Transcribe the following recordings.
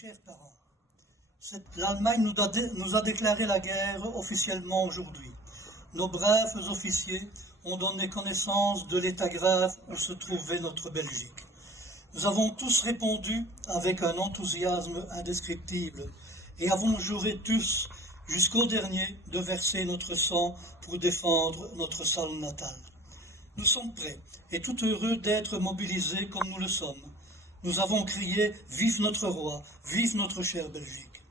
chers parents, l'Allemagne nous a déclaré la guerre officiellement aujourd'hui. Nos braves officiers ont donné connaissance de l'état grave où se trouvait notre Belgique. Nous avons tous répondu avec un enthousiasme indescriptible et avons juré tous, jusqu'au dernier, de verser notre sang pour défendre notre sol natal. Nous sommes prêts et tout heureux d'être mobilisés comme nous le sommes. Nous avons crié « Vive notre roi, vive notre chère Belgique ».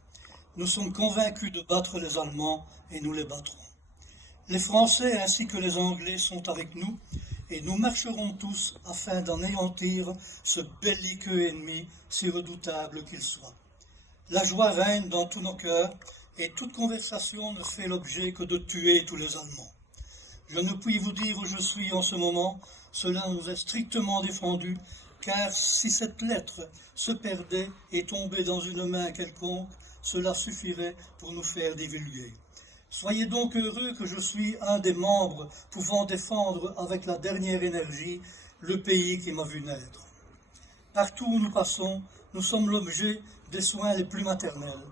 Nous sommes convaincus de battre les Allemands et nous les battrons. Les Français ainsi que les Anglais sont avec nous et nous marcherons tous afin d'anéantir ce belliqueux ennemi si redoutable qu'il soit. La joie règne dans tous nos cœurs et toute conversation ne fait l'objet que de tuer tous les Allemands. Je ne puis vous dire où je suis en ce moment, cela nous est strictement défendu, car si cette lettre se perdait et tombait dans une main quelconque, cela suffirait pour nous faire divulguer. Soyez donc heureux que je suis un des membres pouvant défendre avec la dernière énergie le pays qui m'a vu naître. Partout où nous passons, nous sommes l'objet des soins les plus maternels.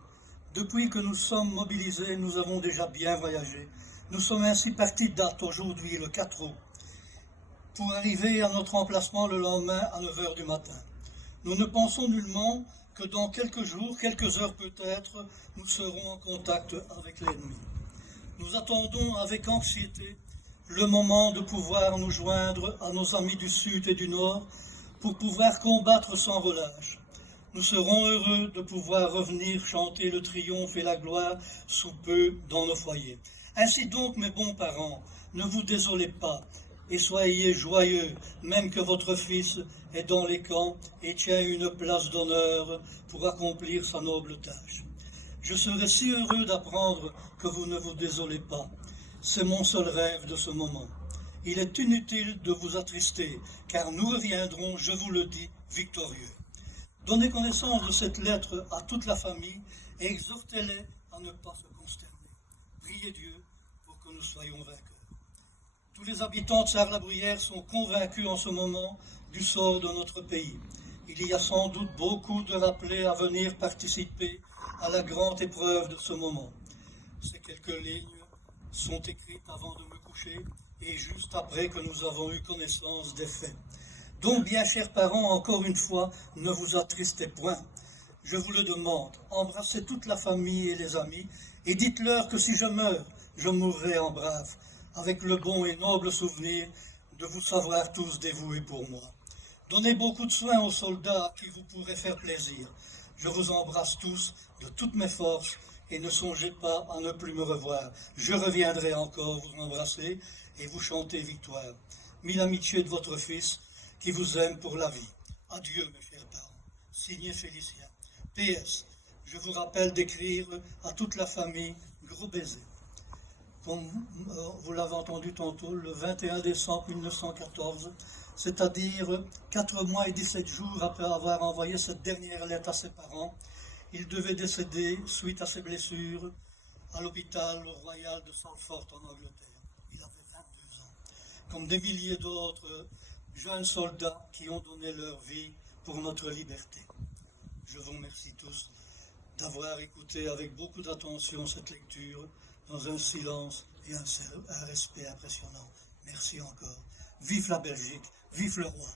Depuis que nous sommes mobilisés, nous avons déjà bien voyagé. Nous sommes ainsi partis date aujourd'hui, le 4 août, pour arriver à notre emplacement le lendemain à 9 h du matin. Nous ne pensons nullement que dans quelques jours, quelques heures peut-être, nous serons en contact avec l'ennemi. Nous attendons avec anxiété le moment de pouvoir nous joindre à nos amis du Sud et du Nord pour pouvoir combattre sans relâche. Nous serons heureux de pouvoir revenir chanter le triomphe et la gloire sous peu dans nos foyers. Ainsi donc, mes bons parents, ne vous désolez pas et soyez joyeux, même que votre fils est dans les camps et tient une place d'honneur pour accomplir sa noble tâche. Je serais si heureux d'apprendre que vous ne vous désolez pas. C'est mon seul rêve de ce moment. Il est inutile de vous attrister, car nous reviendrons, je vous le dis, victorieux. Donnez connaissance de cette lettre à toute la famille et exhortez-les à ne pas se consterner. Priez Dieu pour que nous soyons vainqueurs. Tous les habitants de Sarre-la-Bruyère sont convaincus en ce moment du sort de notre pays. Il y a sans doute beaucoup de rappelés à venir participer à la grande épreuve de ce moment. Ces quelques lignes sont écrites avant de me coucher et juste après que nous avons eu connaissance des faits. Donc, bien chers parents, encore une fois, ne vous attristez point. Je vous le demande, embrassez toute la famille et les amis et dites-leur que si je meurs, je mourrai en brave, avec le bon et noble souvenir de vous savoir tous dévoués pour moi. Donnez beaucoup de soins aux soldats à qui vous pourrez faire plaisir. Je vous embrasse tous de toutes mes forces et ne songez pas à ne plus me revoir. Je reviendrai encore vous embrasser et vous chanter victoire. Mille amitiés de votre fils qui vous aime pour la vie. Adieu mes chers parents. Signé Félicien. PS. Je vous rappelle d'écrire à toute la famille gros baisers. Comme vous l'avez entendu tantôt, le 21 décembre 1914, c'est-à-dire 4 mois et 17 jours après avoir envoyé cette dernière lettre à ses parents, il devait décéder suite à ses blessures à l'hôpital royal de Salford en Angleterre. Il avait 22 ans. Comme des milliers d'autres jeunes soldats qui ont donné leur vie pour notre liberté. Je vous remercie tous d'avoir écouté avec beaucoup d'attention cette lecture dans un silence et un respect impressionnant. Merci encore. Vive la Belgique, vive le roi.